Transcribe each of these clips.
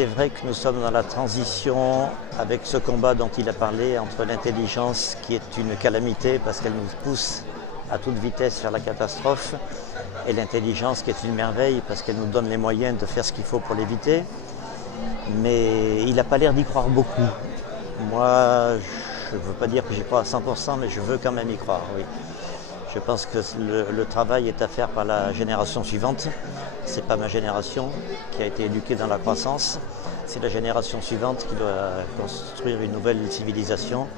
c'est vrai que nous sommes dans la transition avec ce combat dont il a parlé entre l'intelligence qui est une calamité parce qu'elle nous pousse à toute vitesse vers la catastrophe et l'intelligence qui est une merveille parce qu'elle nous donne les moyens de faire ce qu'il faut pour l'éviter. Mais il n'a pas l'air d'y croire beaucoup. Moi, je ne veux pas dire que j'y crois à 100%, mais je veux quand même y croire, oui. Je pense que le travail est à faire par la génération suivante. Ce n'est pas ma génération qui a été éduquée dans la croissance. C'est la génération suivante qui doit construire une nouvelle civilisation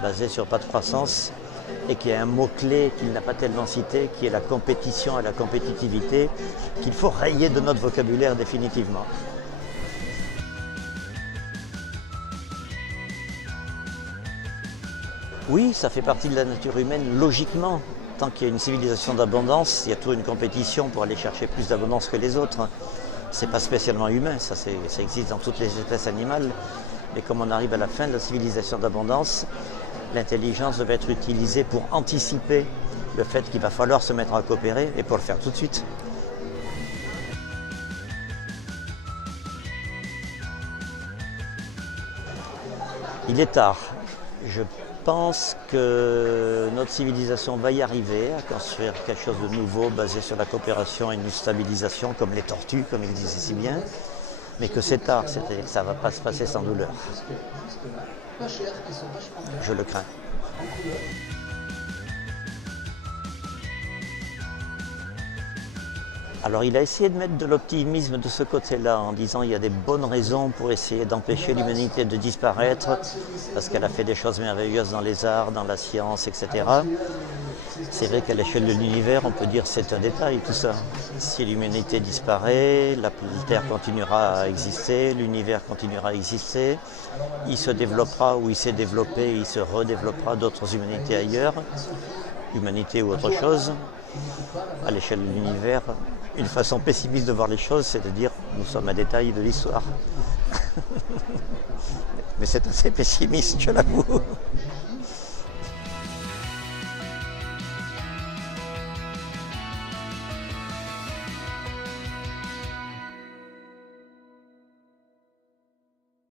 basée sur pas de croissance et qui a un mot-clé qu'il n'a pas tellement cité, qui est la compétition et la compétitivité, qu'il faut rayer de notre vocabulaire définitivement. Oui, ça fait partie de la nature humaine, logiquement. Tant qu'il y a une civilisation d'abondance, il y a toujours une compétition pour aller chercher plus d'abondance que les autres. Ce n'est pas spécialement humain, ça existe dans toutes les espèces animales. Mais comme on arrive à la fin de la civilisation d'abondance, l'intelligence devait être utilisée pour anticiper le fait qu'il va falloir se mettre à coopérer et pour le faire tout de suite. Il est tard. Je pense que notre civilisation va y arriver à construire quelque chose de nouveau basé sur la coopération et une stabilisation comme les tortues, comme ils disaient si bien, mais que c'est tard, c'est-à-dire que ça ne va pas se passer sans douleur. Je le crains. Alors il a essayé de mettre de l'optimisme de ce côté-là en disant qu'il y a des bonnes raisons pour essayer d'empêcher l'humanité de disparaître parce qu'elle a fait des choses merveilleuses dans les arts, dans la science, etc. C'est vrai qu'à l'échelle de l'univers, on peut dire que c'est un détail tout ça. Si l'humanité disparaît, la Terre continuera à exister, l'univers continuera à exister, il se développera ou il s'est développé, il se redéveloppera d'autres humanités ailleurs, humanité ou autre chose. À l'échelle de l'univers, une façon pessimiste de voir les choses, c'est de dire nous sommes un détail de l'histoire. Mais c'est assez pessimiste, je l'avoue.